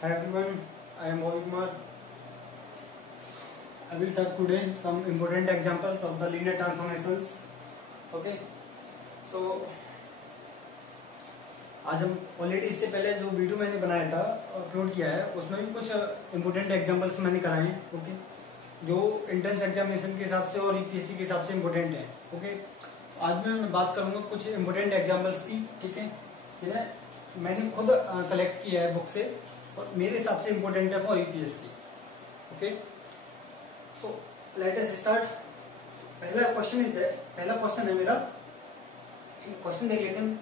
Hi everyone, I am Mohi Kumar. I will talk today some important examples of the linear transformations. Okay, so आज हम already इससे पहले जो video मैंने बनाया था अपलोड किया है उसमें भी कुछ इम्पोर्टेंट एग्जांपल्स मैंने कराए हैं. ओके, जो एंट्रेंस एग्जामिनेशन के हिसाब से और यूपीएससी के हिसाब से इम्पोर्टेंट है. ओके, आज मैं बात करूंगा कुछ इम्पोर्टेंट एग्जांपल्स की. ठीक है, जिन्हें मैंने खुद सेलेक्ट किया है बुक से और मेरे हिसाब से इम्पोर्टेंट है for UPSC. Okay, so let us start. पहला क्वेश्चन है मेरा. क्वेश्चन देख लेते हैं.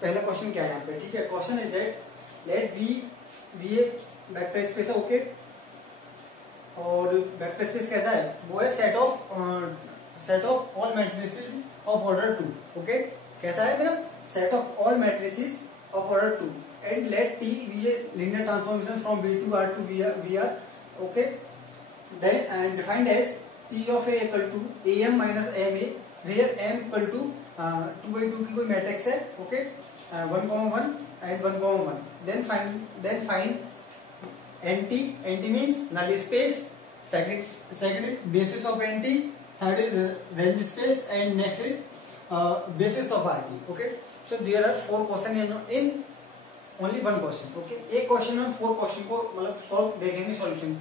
पहला क्वेश्चन क्या है यहाँ पे. ठीक है, question is that let V a vector space है. ओके, और वेक्टर स्पेस कैसा है, वो है set of all matrices of order 2. Okay, कैसा है मेरा, set of all matrices of order 2 and let T be a linear transformation from V2R to VR. Okay, then and defined as T of A equal to AM minus MA where M equal to 2/2 की कोई matrix है. Okay, 1,1 and 1,1. Then find NT. NT means null space. Second is basis of NT. Third is range space and next is basis of RT. Okay, so there are 4 questions in only one question. Okay, एक question में 4 question को मतलब solve देखेंगे solution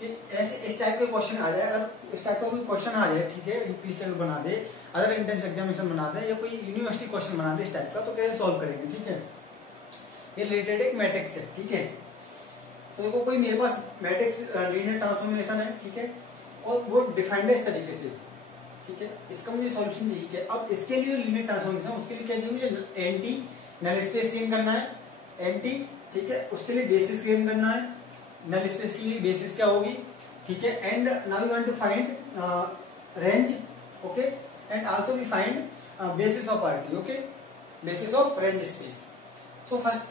कि ऐसे इस type के question आ जाए. अगर इस टाइप का कोई क्वेश्चन आ जाए, ठीक है, यूपीएससी बना दे, अदर एंट्रेंस एग्जामिनेशन बना दे या कोई यूनिवर्सिटी क्वेश्चन बना दे इस टाइप का, तो कैसे सॉल्व करेंगे. ठीक है, ये रिलेटेड एक मैट्रिक्स है. ठीक है, तो देखो कोई मेरे पास मैट्रिक्स लीनियर ट्रांसफॉर्मेशन है. ठीक है, और वो डिफाइंड है इस तरीके से. ठीक है, इसका मुझे सॉल्यूशन चाहिए. कि अब इसके लिए लीनियर ट्रांसफॉर्मेशन, उसके लिए क्या चाहिए मुझे, एनटी नल स्पेस गेन करना है. एनटी, ठीक है, उसके लिए बेसिस गेन करना है. नल स्पेस के लिए बेसिस क्या होगी. ठीक है, and now we want to find range. Okay, and also we find basis of RT. Okay, basis of range space. So first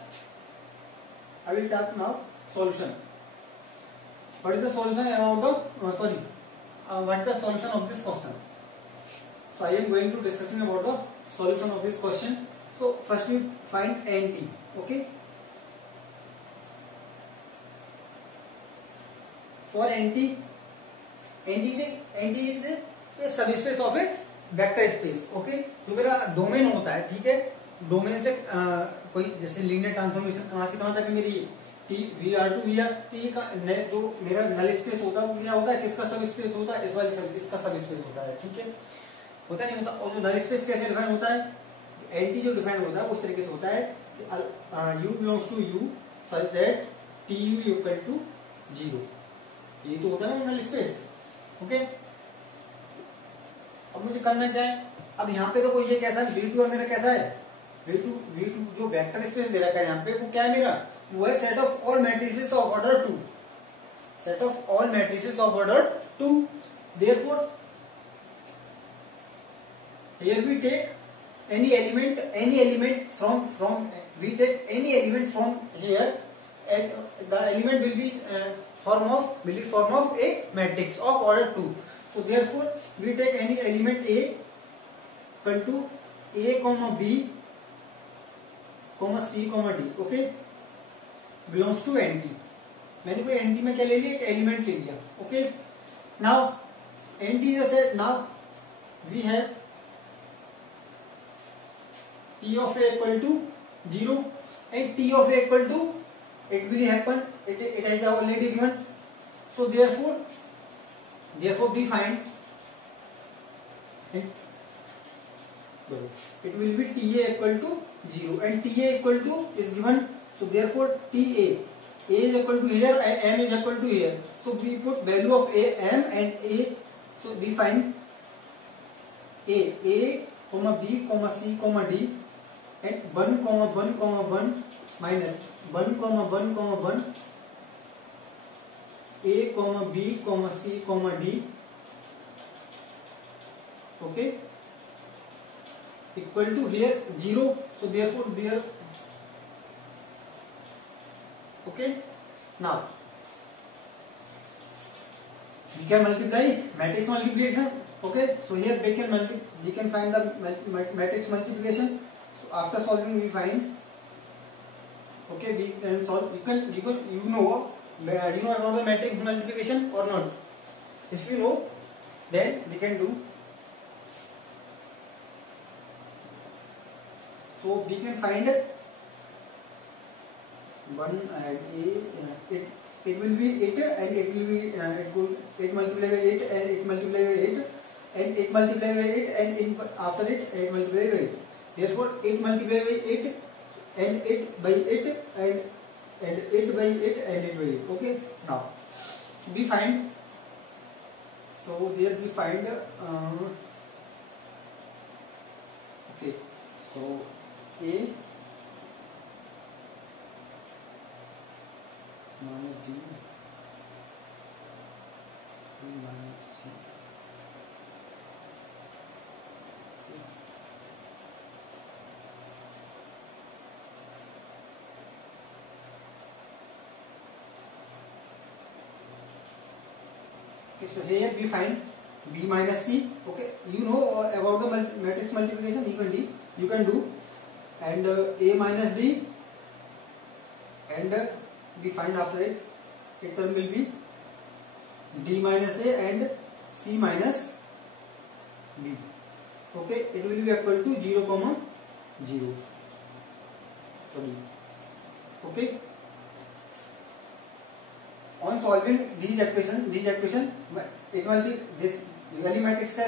I will talk now solution. What is the solution about the what is the solution of this question? So I am going to discussing about the solution of this question. So first we find NT. Okay, for NT is a subspace of a vector space. Okay, जो मेरा domain होता है. ठीक है, domain से कोई जैसे linear transformation कहां से कहां तक मेरी T VR to VR. T का जो मेरा नल स्पेस होता है वो क्या होता है, किसका सब स्पेस होता है, इस वाले इसका सब स्पेस होता है. ठीक है, होता नहीं होता. और जो नल स्पेस कैसे डिफाइन होता है, एनटी जो डिफाइन होता है उस तरीके से होता है U belongs to U such that TU equal to 0. ये तो होता है ना नल स्पेस. ओके, अब मुझे करना क्या है. अब यहाँ पे तो कोई ये कैसा है, V2 और मेरा कैसा है, V2 जो वेक्टर स्पेस दे रखा है यहाँ पे, वो क्या है मेरा, वो है set of all matrices of order 2. Set of all matrices of order 2. Therefore here we take any element from we take any element from here, and the element will be form of a matrix of order 2. So therefore we take any element A equal to A comma B comma C comma D. Okay, belongs to NT. मैंने कोई NT में क्या ले लिया, एक element ले लिया. Okay, now NT जैसे now we have T of A equal to 0 and T of A equal to, it will happen, it has already given. So therefore we find it will be TA equal to 0 and TA equal to is given. So therefore TA, A is equal to here and M is equal to here. So we put value of A, M and A. So we find A, B, C, D and 1, 1 minus 1, 1, A, B, C, D. Okay, equal to here 0. So therefore there. Okay, now we can multiply matrix multiplication. Okay, so here we can find the matrix multiplication. So after solving we find Okay, we can solve. You know about the matrix multiplication or not? If you know, then we can do. So we can find one and it will be 8 and it will be 8 multiplied by 8 and 8 multiplied by 8 and 8 multiplied by 8 and after it 8 multiplied by 8. Therefore 8 multiplied by 8 and 8 by 8 and 8 by 8 and 8 by 8. Okay, now we find. So there we find okay, so A minus D minus C. Okay, so here we find B minus C. Okay, you know about the matrix multiplication, you can do, and A minus D, and we find after it term will be D minus A and C minus B. Okay, it will be equal to 0, 0. Sorry. Okay. On solving these equation this वाली matrix का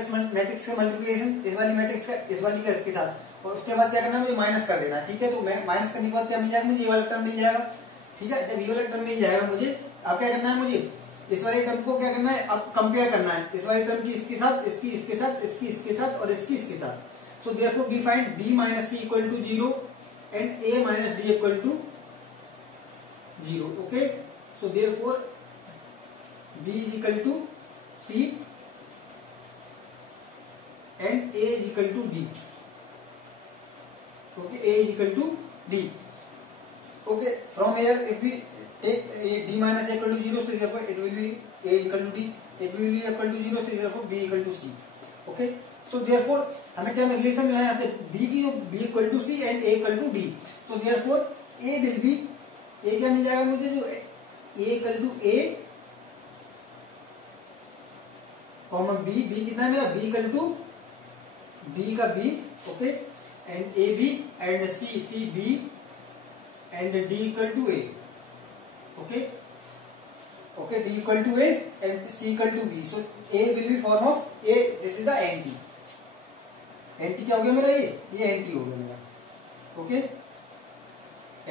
multiplication इस वाली matrix का इस वाली का इसके साथ, और उसके बाद क्या करना है, मुझे माइनस कर देना. ठीक है, तो मैं माइनस करने के बाद क्या मिल जाएगा मुझे, ये वाला टर्म मिल जाएगा. ठीक है, जब ये वाला टर्म मिल जाएगा मुझे, अब क्या करना है, मुझे इस वाले टर्म को क्या करना है, अब कंपेयर करना है इस वाले टर्म की इसके साथ, इसकी इसके साथ, इसकी इसके साथ और इसकी इसके साथ. So therefore we find B minus C equal to 0 and A minus D equal to 0. Okay, so therefore B is equal to C and A is equal to D. Okay, A is equal to D. Okay, from here if we take D minus A equal to 0, so therefore it will be A equal to D. It will be equal to 0, so therefore B equal to C. Okay, so therefore हमें क्या relation मिला यहाँ से, B की जो B equal to C and A equal to D. So therefore A will be, A क्या मिल जाएगा मुझे, जो A equal to A comma B, B कितना है मेरा, B equal to B का B. Okay, and A B and C, C B and D equal to A. Okay, okay, D equal to A and C equal to B. So A will be form of A. This is the NT. NT क्या हो गया मेरा, ये NT हो गया मेरा. Okay,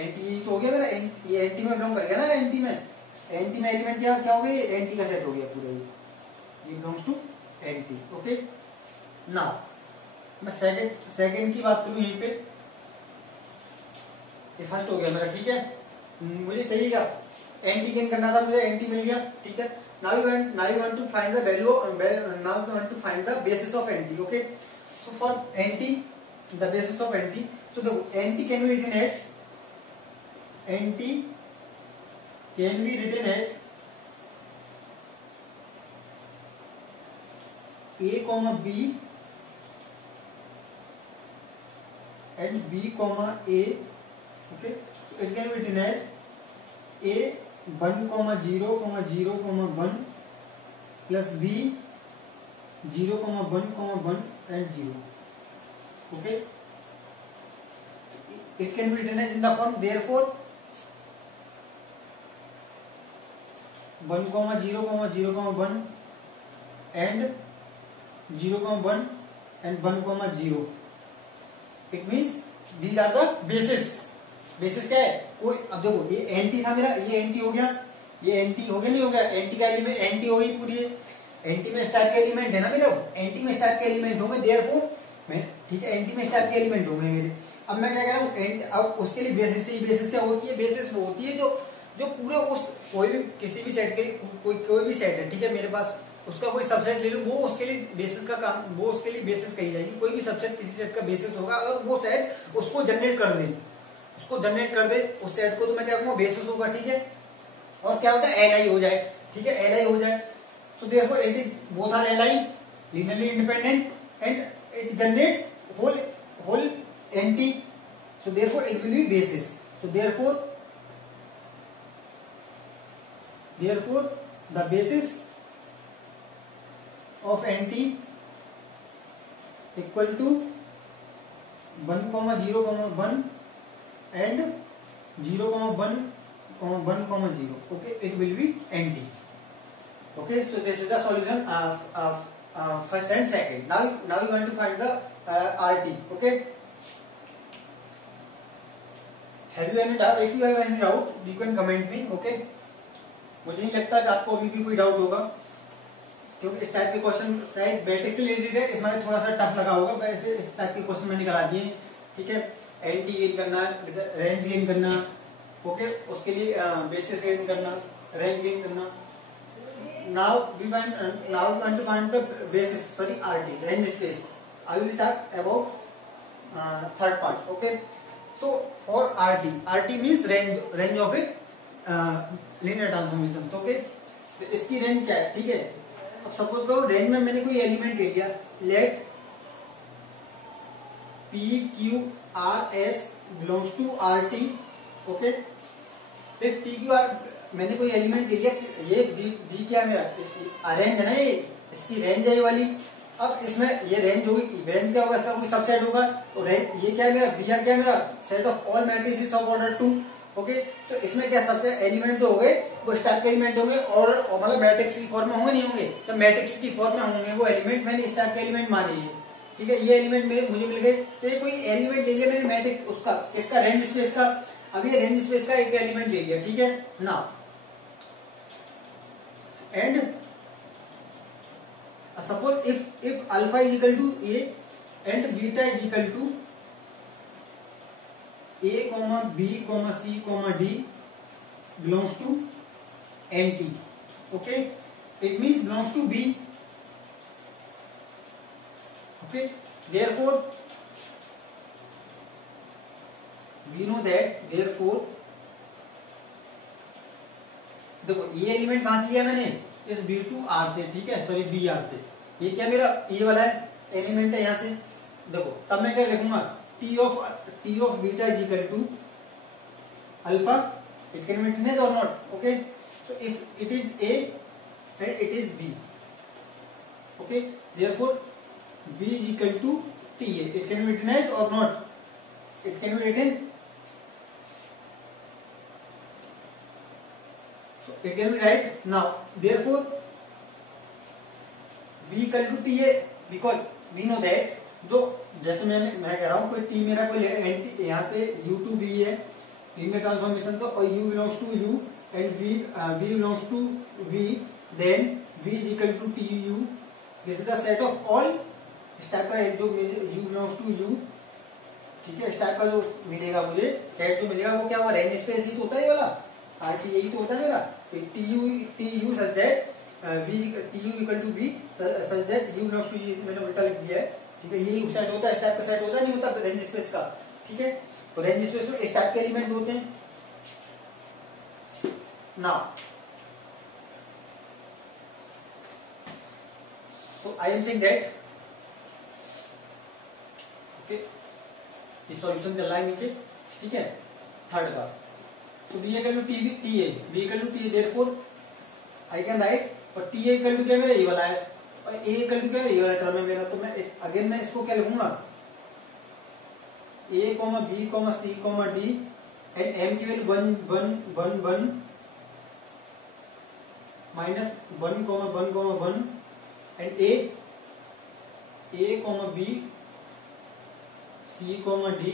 NT तो हो गया मेरा, ये NT में बिलोंग कर गया ना. NT में एलिमेंट क्या हो गया, ये NT का सेट हो गया पूरा, ये belongs to NT. Okay, now मैं सेकंड की बात करूं यहीं पे. ये फर्स्ट हो गया मेरा. ठीक है, मुझे चाहिएगा NT गेन करना था, मुझे NT मिल गया. ठीक है, now you want to find the value, now you want to find the basis of NT. Okay, so for NT, the basis of NT, so the NT can be written as A comma B and B comma A. Okay, so it can be written as A 1, 0, 0, 1 plus B 0, 1, 1 and 0. Okay, it can be written as in the form, therefore 1, 0, 0, 1 and 0, 1 and 1, 0. It means these are the basis. Basis क्या है, कोई अब देखो ये anti था मेरा, ये anti हो गया, ये एंटी हो गया नहीं हो गया, एंटी का एलिमेंट एंटी हो गई पूरी. एंटी में इस टाइप के एलिमेंट है ना मेरे, एंटी में इस टाइप के एलिमेंट होंगे, देयरफॉर मैं ठीक है एंटी में इस टाइप के एलिमेंट होंगे मेरे. अब मैं क्या कह रहा हूँ, अब उसके लिए बेसिस क्या होती है, बेसिस वो होती है जो पूरे उस कोई भी किसी भी सेट के लिए कोई भी सेट है. ठीक है, मेरे पास उसका कोई सबसेट ले लूं, वो उसके लिए बेसिस का काम, वो उसके लिए बेसिस कही जाएगी. कोई भी सबसेट किसी सेट का बेसिस होगा, अगर वो सेट उसको जनरेट कर दे उस सेट को, तो मैं क्या कहूँगा बेसिस होगा. ठीक है, और क्या होता है, LI हो जाए. ठीक है, LI हो जाए. So therefore it is both are LI, linearly independent, and it generates whole NT. So therefore it will be basis. So therefore therefore the basis of NT equal to 1, 0, 1 and 0, 1, 1, 0. Okay, it will be NT. Okay, so this is the solution of first and second. Now you want to find the RT. Okay, have you any doubt? If you have any doubt, you can comment me. Okay, मुझे नहीं लगता कि आपको अभी भी कोई doubt होगा, क्योंकि इस टाइप के क्वेश्चन शायद मैट्रिक्स से रिलेटेड है, इसमें थोड़ा सा टफ लगा होगा, वैसे इस टाइप के क्वेश्चन मैंने करा दिए। ठीक है, एंटी गेन करना, रेंज गेन करना, ओके, उसके लिए बेसिस गेन करना, रैंक गेन करना। Now we want to find the basis, sorry RT, range space. I will talk about third part. Okay, so for RT means range of a linear transformation. Okay, इसकी range क्या है? ठीक है, अब suppose करो range में मैंने कोई एलिमेंट ले लिया, let P Q R S belongs to R T. Okay, फिर पी क्यू आर मैंने कोई एलिमेंट ले लिया, ये बी क्या है मेरा, रेंज है ना, ये इसकी रेंज है ये वाली। अब इसमें ये रेंज होगी, रेंज क्या होगा, इसका कोई सबसेट होगा, और ये क्या है मेरा, बी आर क्या है मेरा, set of all matrices of order 2। Okay, तो इसमें क्या सबसे एलिमेंट तो हो गए, वो स्टैक के एलिमेंट होंगे, और मतलब मैट्रिक्स की फॉर्म में होंगे, नहीं होंगे, तो मैट्रिक्स की फॉर्म में होंगे वो एलिमेंट, मैंने स्टैक के एलिमेंट माने हैं। ठीक है, ये एलिमेंट मुझे मिल गए, तो ये कोई एलिमेंट ले लिया मैंने मैट्रिक्स उसका, इसका रेंज स्पेस का। अब ये रेंज स्पेस का एक एलिमेंट ले लिया। ठीक है, now and suppose if alpha is equal to A and beta is equal to A, B, C, D belongs to NT. Okay, it means belongs to B. Okay, therefore we know that, therefore देखो ये element कहां से लिया मैंने, इस B2R से। ठीक है, सॉरी BR से। ये क्या मेरा ये वाला है एलिमेंट है, यहां से देखो। तब मैं क्या लिखूंगा, T of beta is equal to alpha. It can be written as or not. Okay, so if it is A and it is B, okay, therefore B is equal to TA. It can be written as or not. It can be written. So it can be right now. Therefore B equal to TA, because we know that जो जैसे मैं कह रहा हूँ कोई T मेरा कोई anti, यहाँ पे U2 B है लीनियर ट्रांसफॉर्मेशन तो, और U belongs to U and V belongs to V, then V is equal to TU। This is the set of all. इस टाइप का जो U बिलोंग्स टू U, ठीक है, इस टाइप का जो मिलेगा मुझे सेट जो मिलेगा वो क्या हुआ, रेंज स्पेस ही तो होता है वाला, RT यही तो होता है मेरा। TU such that TU equal to B such that U belongs to, मैंने उल्टा लिख दिया है। ठीक है, यही सेट होता है, इस टाइप का सेट होता है, नहीं होता रेंज स्पेस का। ठीक है, तो रेंज स्पेस में इस टाइप के एलिमेंट होते हैं। नाउ तो I am saying that, okay, ये सॉल्यूशन चल रहा है नीचे। ठीक है, थर्ड का, so B equal to B equal to T, therefore I can write, और टी इक्वल टू क्या मेरा ये वाला है, और ए इक्वल टू क्या है ये वाला टर्म है मेरा, तो मैं अगेन मैं इसको क्या लिखूंगा, A, B, C, D and M की value 1 1 minus 1 1 and A, B, C, D।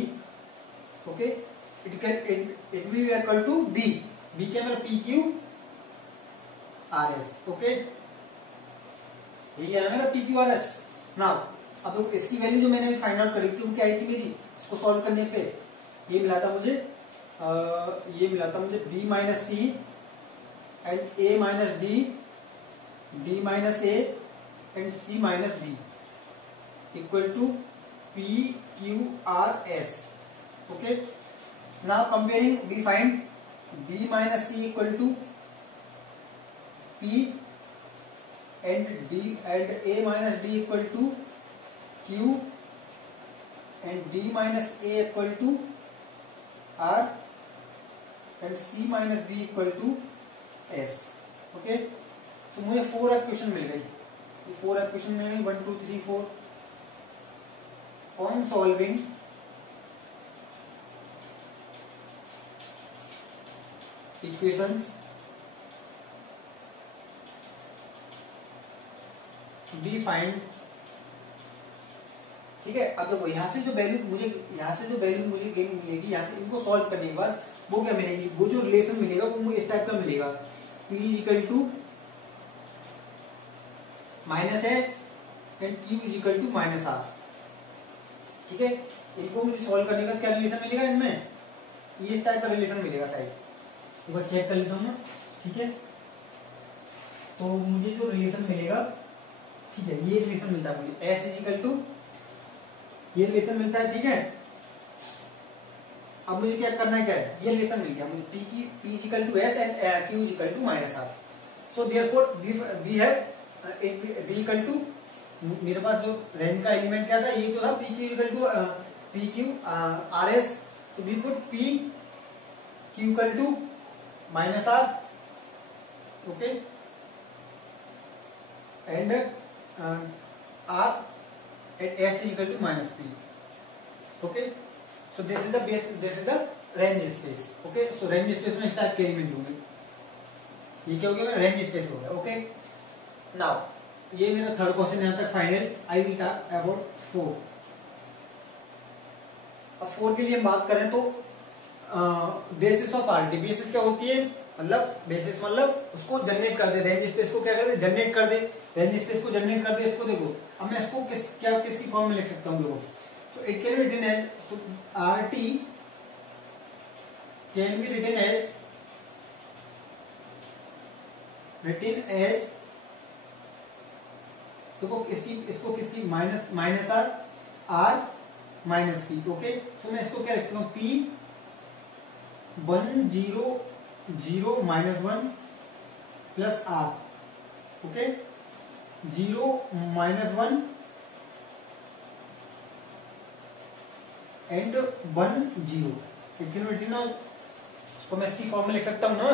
Okay, it will be equal to B क्या मेरा PQ RS। ओके, ये है मेरा PQRS। नाउ अब इसकी वैल्यू जो मैंने फाइंड आउट करी थी वो क्या आई थी मेरी, इसको सॉल्व करने पे ये मिला था मुझे B minus C and A minus D minus A and C minus B equal to PQRS। Okay, now comparing we find B minus C equal to P and A minus D equal to Q and D minus A equal to R and C minus B equal to S। Okay. तो मुझे 4 equation मिल गई, 4 equation मिल गई, 1 2 3 4। On solving equations we find, ठीक है। अब देखो यहाँ से जो वैल्यू मुझे गेन मिलेगी, यहाँ से इनको सॉल्व करने के बाद वो क्या मिलेगी, वो जो रिलेशन मिलेगा वो मुझे इस टाइप का मिलेगा, P equal to minus S and Q equal to minus R, ठीक है। इनको मुझे सॉल्व करने का क्या रिलेशन मिलेगा, इनमें ये इस टाइप का रिलेशन मिलेगा शायद, एक बार चेक कर लेता हूँ मैं, ठीक है। तो मुझे जो रिलेशन मिलेगा, ठीक है, ये रिलेशन मिलता है मुझे, एस इक्वल टू, ये रिलेशन मिलता है, ठीक है। अब मुझे क्या करना है, क्या है, ये रिलेशन मिल गया मुझे, P equal to S and Q equal to minus R. So therefore we have V equal to, मेरे पास जो रेंज का एलिमेंट क्या था, ये तो था P Q equal to P Q R S, तो we put P Q equal to minus R, okay, and R at S is equal to minus P. Okay, so this is the base, this is the range space. Okay, so range space में इस type के element होंगे, ये क्या हो गया, range space हो गया। ओके, नाउ ये मेरा थर्ड क्वेश्चन यहाँ तक final. I will talk about 4। अब 4 के लिए हम बात करें तो बेसिस ऑफ आरटी, बेसिस क्या होती है, मतलब बेसिस मतलब उसको जनरेट कर दे, रेंज स्पेस को क्या कर दे, जनरेट कर दे, रेंज स्पेस को जनरेट कर दे। इसको देखो, अब मैं इसको किसकी फॉर्म में लिख सकता हूँ, देखो, so it can be written as, RT can be written as, देखो इसको किसकी, minus R minus P. Okay, so मैं इसको क्या लिख सकता हूँ, P 1 0 0 minus 1 plus R, okay, 0 minus 1 and 1 0। It can be written, इसको मैं इसकी फॉर्म में लिख सकता हूं ना,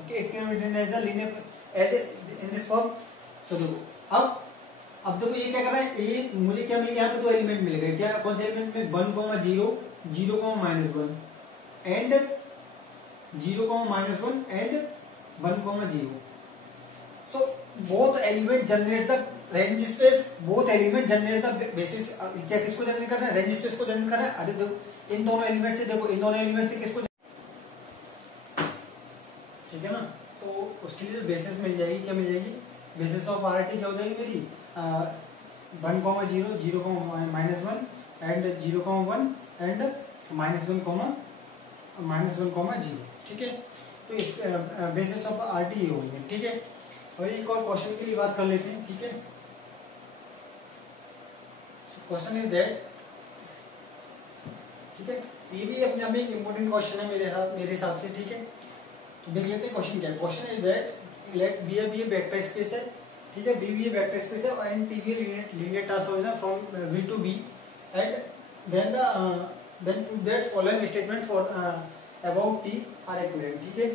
okay. It can be written as a linear as in this form. So देखो, अब देखो ये क्या कर रहा है, ये मुझे क्या मिल गया, यहाँ पे 2 एलिमेंट मिल गए, क्या, कौन से एलिमेंट में, 1 0 0 minus 1 and 0 minus 1 and 1 0। So both element generate the range space, both element generate the basis. क्या, किसको जनरेट करना है, रेंज स्पेस को जनरेट करना है। अरे देखो, इन दोनों एलिमेंट से, देखो इन दोनों एलिमेंट से किसको, ठीक है ना। तो उसके लिए बेसिस मिल जाएगी, क्या मिल जाएगी, बेसिस ऑफ आरटी क्या हो जाएगी मेरी, 1 0 0 माइनस 1 एंड 0 1 एंड माइनस 1 0, ठीक है। तो इस बेसिस ऑफ आरटी ये होगी, ठीक है। और एक और क्वेश्चन के लिए बात कर लेते हैं, ठीक है। क्वेश्चन इज दैट, ठीक है, ये भी अपने आप में एक इम्पोर्टेंट क्वेश्चन है मेरे हिसाब से, ठीक है। तो देख लेते हैं क्वेश्चन क्या है। Question is that let B a vector space है, ठीक है, बी भी वेक्टर स्पेस है and T be linear transformation from V to B and then to that following statement for about T are equivalent, ठीक है।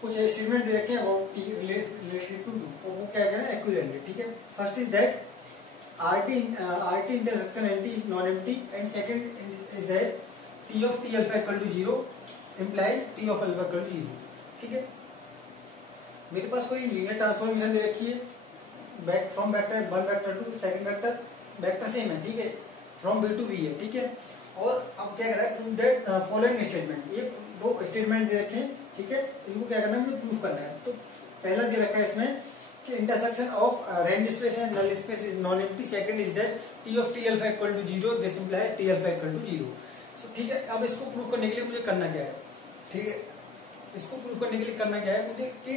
कुछ statement दे रखे हैं अबाउट टी रिलेटेड टू, वो क्या करें, इक्विवेलेंट, ठीक है। First is that RT intersection empty is non-empty, and second is that T of T alpha equal to 0 implies T of alpha equal to 0, ठीक है। मेरे पास कोई लीनियर ट्रांसफॉर्मेशन दे रखी है, from vector 1 vector to second vector same है, ठीक है, फ्रॉम B टू B है, ठीक है। और अब क्या कर रहा है, दैट फॉलोइंग स्टेटमेंट, ये 2 स्टेटमेंट दे रखे हैं, ठीक है। इनको क्या करना है, मुझे प्रूफ करना है। तो पहला दे रखा है इसमें कि intersection of range space and null space is non empty. Second is that T of T alpha equal to 0, this implies T alpha equal to 0। So ठीक है, अब इसको प्रूव करने के लिए मुझे करना क्या है, ठीक है, इसको प्रूव करने के लिए करना क्या है मुझे, कि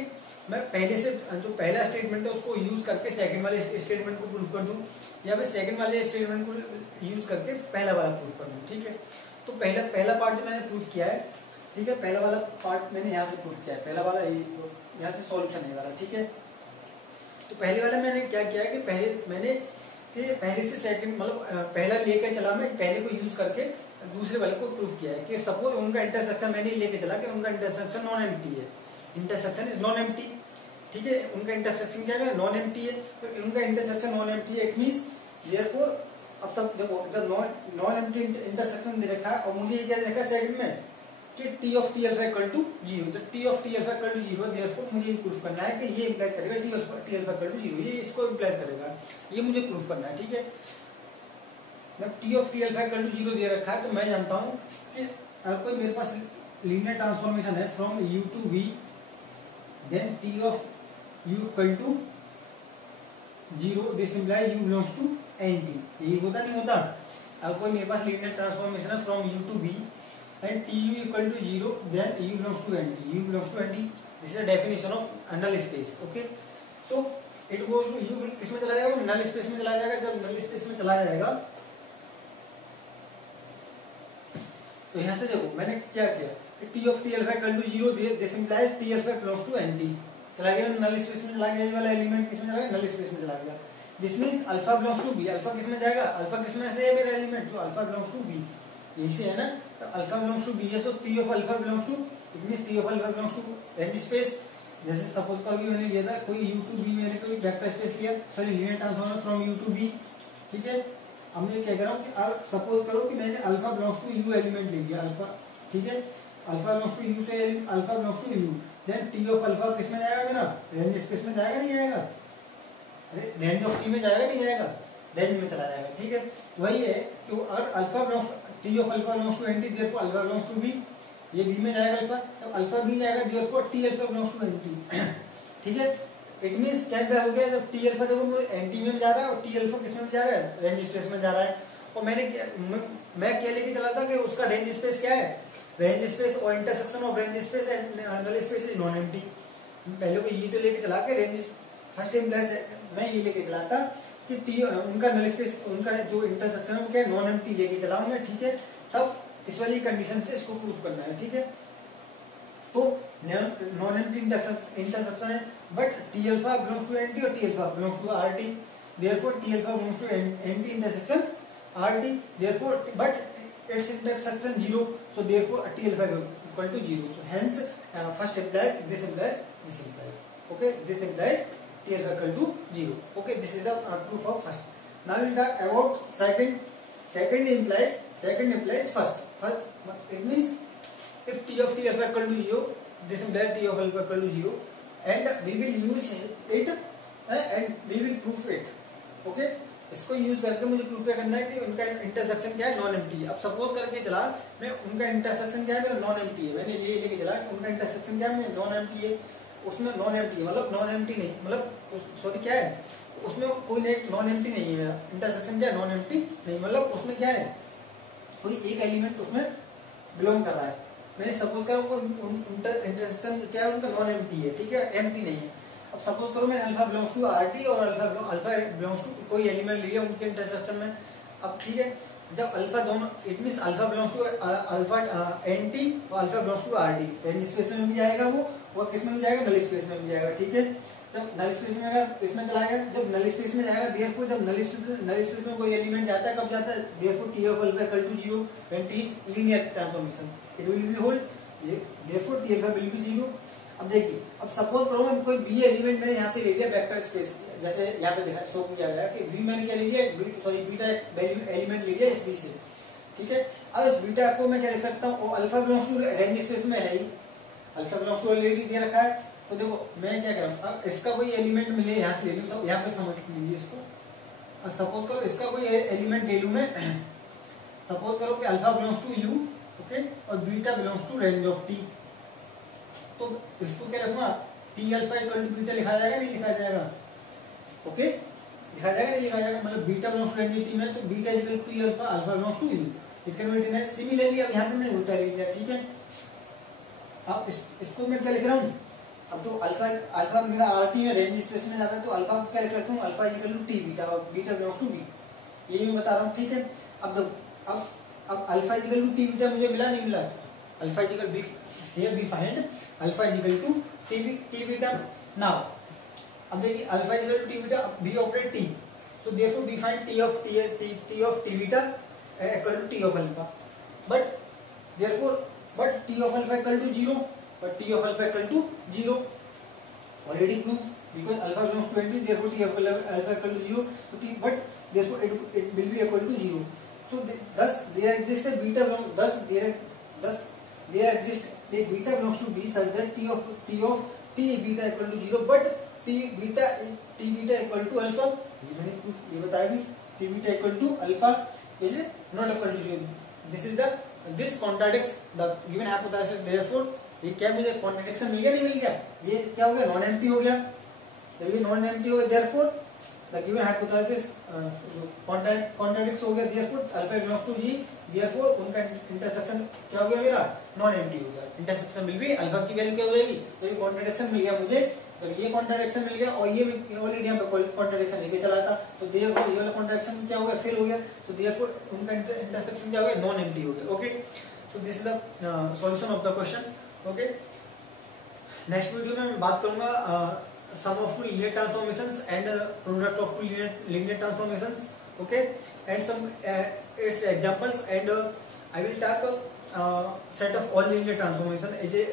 मैं पहले से जो पहला स्टेटमेंट है उसको यूज करके सेकंड वाले स्टेटमेंट को प्रूव कर दूं, या फिर सेकंड वाले स्टेटमेंट को यूज करके पहला वाला प्रूव कर दूं, ठीक है। तो पहला पार्ट जो मैंने प्रूव किया है, ठीक है, पहला वाला पार्ट मैंने यहाँ से प्रूव किया है, पहला वाला यहाँ से सॉल्यूशन है वाला, ठीक है। तो पहले वाला मैंने क्या किया है कि पहले से सेकंड, मतलब पहला लेकर चला, मैं पहले को यूज करके दूसरे वाले को प्रूव किया है कि सपोज उनका इंटरसेक्शन मैंने लेके चला कि उनका इंटरसेक्शन नॉन एम्प्टी है, इंटरसेक्शन इज नॉन एम्प्टी, ठीक है, उनका इंटरसेक्शन क्या है, नॉन एम्प्टी है, तो उनका इंटरसेक्शन नॉन एम्प्टी है, इट मींस देयरफॉर अब तक देखो जब नॉन एम्प्टी इंटरसेक्शन दे रखा है और मुझे ये क्या दे रखा है सेकंड में कि T of T alpha equal to 0, तो T of T alpha equal to 0 therefore मुझे प्रूफ करना है कि ये इंप्लाइज करेगा टी अल्फा इक्वल टू 0, ये इसको इंप्लाइज करेगा, ये मुझे प्रूफ करना है। ठीक है, जब T of T alpha equal to 0 दे रखा है तो मैं जानता हूं कि अगर कोई मेरे पास लीनियर ट्रांसफॉर्मेशन है from u to v, then T of u equal to 0, this implies u belongs to nt, यही होता नहीं होता। अब कोई मेरे पास लीनियर ट्रांसफॉर्मेशन है from u to v and tu equal to 0, then u belongs to nt, u belongs to nt, this is the definition of null space. Okay, so it goes to u किसमें चला जाएगा, null space में चला जाएगा। जब null space में चला जाएगा तो यहां से देखो मैंने क्या किया, T of T alpha equal to 0, this implies T alpha belongs to nt, चला गया नल स्पेस में, चला गया ये वाला एलिमेंट किसमें चला गया, नल स्पेस में चला गया। This means alpha belongs to B, alpha किसमें जाएगा, अल्फा किसमें से है मेरा एलिमेंट, तो अल्फा बिलोंग्स टू बी, यही से है ना, तो अल्फा बिलोंग्स टू बी है, so T of alpha belongs to, it means T of alpha belongs to range space. जैसे सपोज कर मैंने लिया था कोई u टू b, मैंने कोई वेक्टर स्पेस लिया, sorry linear transformation from u to b। ठीक है, अब मैं क्या कह रहा हूँ कि सपोज करो कि मैंने alpha belongs to u element ले लिया, अल्फा, ठीक है, अल्फा बिलोंग्स टू u से alpha belongs to u, then T of alpha किसमें जाएगा मेरा, रेंज स्पेस में जाएगा नहीं जाएगा, अरे रेंज ऑफ टी में जाएगा नहीं जाएगा, रेंज में चला जाएगा। ठीक है, वही है कि अगर alpha belongs T of alpha belongs to NT, therefore alpha belongs to B, ये बी में जाएगा अल्फा, तो अल्फा बी जाएगा therefore T alpha belongs to NT. ठीक है, इट मींस क्या हो गया, जब टी अल्फा देखो एनटी में जा रहा है और टी अल्फा किसमें जा रहा है, रेंज स्पेस में जा रहा है। और मैं क्या लेके चला था कि उसका रेंज स्पेस क्या है, रेंज स्पेस और intersection of range space and null space is non empty. पहले को ये तो लेके चला के रेंज फर्स्ट इंप्लाइज मैं ये लेके चला था कि टी उनका नल स्पेस, उनका जो इंटरसेक्शन है वो क्या नॉन एम्प्टी लेके चला हूं मैं। ठीक है, तब इस वाली कंडीशन से इसको प्रूव करना है। ठीक है, तो नॉन एम्प्टी इंटरसेक्शन है, but T alpha belongs to NT और T alpha belongs to RT, therefore T alpha belongs to NT intersection RT, therefore but its intersection 0, so therefore t alpha equal to 0, so hence first implies this implies this implies, okay, this implies t alpha equal to 0, okay, this is the proof of first. Now we'll talk about second implies first it means if t of t alpha equal to 0, this implies t of alpha equal to 0 and we will use it and we will prove it, okay, इसको use करके मुझे proof करना है कि उनका intersection क्या है, non empty है। अब सपोज करके चला मैं उनका इंटरसेक्शन क्या है, मेरा नॉन एम्प्टी है, मैंने ये लेके चला उनका इंटरसेक्शन क्या है, नॉन एम्प्टी है, उसमें नॉन एम्प्टी है, मतलब नॉन एम्प्टी नहीं, मतलब सॉरी क्या है, उसमें कोई नॉन एम्प्टी नहीं है, मेरा इंटरसेक्शन क्या है, नॉन एम्प्टी नहीं, मतलब उसमें क्या है, कोई एक एलिमेंट उसमें बिलोंग कर रहा है। मैंने सपोज करा इंटरसेक्शन क्या है उनका, नॉन एम्प्टी है, ठीक है, एम्प्टी नहीं है। अब सपोज करो मैं अल्फा बिलोंग्स टू आरटी और अल्फा बिलोंग्स टू कोई एलिमेंट लिया उनके इंटरसेक्शन में। अब ठीक है, जब अल्फा दोनों, it means alpha belongs to alpha NT और alpha belongs to RT, range space में भी जाएगा वो और किस में भी जाएगा, नल स्पेस में भी जाएगा। ठीक है, जब नल स्पेस में आएगा इसमें चला जाएगा, जब नल स्पेस में जाएगा देयरफॉर जब नल स्पेस में कोई एलिमेंट जाता है, कब जाता है, therefore T of alpha equal to 0 when T is linear transformation, it will be hold, therefore T alpha will be 0। अब देखिए, अब सपोज करो मैं कोई बी एलिमेंट मैंने यहाँ से ले लिया वेक्टर स्पेस, जैसे यहाँ पे देखा शो किया गया कि वी मैंने क्या ले लिया, सॉरी बीटा एलिमेंट ले लिया इस बी से। ठीक है, अब इस बीटा को मैं क्या लिख सकता हूँ, alpha belongs to range space में है ही, अल्फा बिलोंग्स टू ऑलरेडी दे रखा है। तो देखो मैं क्या कर रहा हूँ, इसका कोई एलिमेंट मिले यहाँ से ले लू, यहाँ पे समझ लीजिए इसको। सपोज करो इसका कोई एलिमेंट ले लू मैं, सपोज करो कि alpha belongs to U, okay, और beta belongs to range of T, तो इसको क्या रखूंगा, T alpha equal to beta लिखा जाएगा नहीं लिखा जाएगा, ओके, लिखा जाएगा नहीं लिखा जाएगा, मतलब beta belongs to range T में, तो beta equal to T alpha, alpha belongs to U, it can be written similarly. अब यहाँ पे मैं उल्टा लिख दिया। ठीक है, अब इसको मैं क्या लिख रहा हूँ, अब तो अल्फा मेरा आरटी में रेंज स्पेस में जाता है, तो अल्फा को क्या लिख रखता हूँ, alpha equal to T beta और बीटा बिलोंग्स टू बी, यही मैं बता रहा हूँ। ठीक है, अब alpha equal to T beta मुझे मिला नहीं मिला, alpha equal B, here we find alpha is equal to t beta. Now अब देखिए alpha is equal to t beta, b operate t, so therefore we find t of t beta equal to t of alpha, but therefore t of alpha equal to 0, but t of alpha equal to 0, already prove because alpha belongs to NT, therefore T alpha equal to 0, so T, but therefore it will be equal to 0. So thus there exists a beta belong, thus there exists a beta belongs to B such that T beta equal to 0, but T beta equal to alpha, ये मैंने ये बताया भी, T beta equal to alpha is not equal to 0. This contradicts the given hypothesis, therefore ये क्या मुझे contradiction मिल गया नहीं मिल गया, ये क्या हो गया, नॉन एम्प्टी हो गया. जब ये नॉन एम्प्टी हो गया therefore the given hypothesis contradicts हो गया, therefore alpha belongs to G, therefore उनका इंटरसेक्शन क्या हो गया, मेरा नॉन एम्प्टी हो गया. इंटरसेक्शन मिल भी अल्फा की वैल्यू क्या हो जाएगी, तो ये कॉन्ट्रडिक्शन मिल गया मुझे. जब ये कॉन्ट्रडिक्शन मिल गया और ये ऑलरेडी यहाँ पे कॉन्ट्रडिक्शन लेके चला था, तो therefore ये वाला कॉन्ट्रडिक्शन क्या हो गया, फेल हो गया. तो therefore उनका इंटरसेक्शन क्या हो गया, नॉन एम्प्टी हो गया. Okay, so this is the solution of the question. Okay, next video में मैं बात करूंगा sum of two linear transformations and product of two linear transformations. Okay, and some its examples, and I will talk set of all linear transformation as a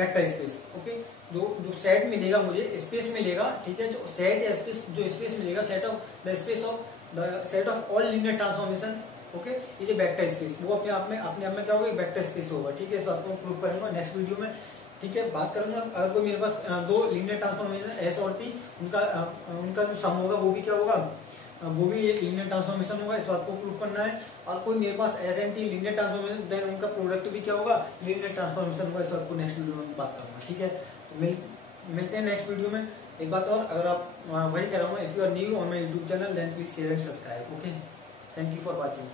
vector space. Okay, जो set मिलेगा मुझे, space मिलेगा, ठीक है, जो set या space, जो space मिलेगा, set of the space of the set of all linear transformation. Okay, ये जो वेक्टर स्पेस, वो अपने आप में क्या होगा, वेक्टर स्पेस होगा. ठीक है, इस बात को प्रूव करूंगा नेक्स्ट वीडियो में. ठीक है, बात करूंगा अगर कोई मेरे पास दो लीनियर ट्रांसफॉर्मेशन एस और टी, उनका जो सम होगा वो भी क्या होगा, वो भी एक लीनियर ट्रांसफॉर्मेशन होगा. इस बात को प्रूव करना है. और कोई मेरे पास S and T linear transformation, then उनका प्रोडक्ट भी क्या होगा, लीनियर ट्रांसफॉर्मेशन होगा. इस बात को नेक्स्ट वीडियो में बात करूंगा. ठीक है, तो मिलते हैं नेक्स्ट वीडियो में. एक बात और, अगर आप वही कह रहा हूँ, if you are new on my YouTube channel then please share and subscribe. Okay, thank you for watching.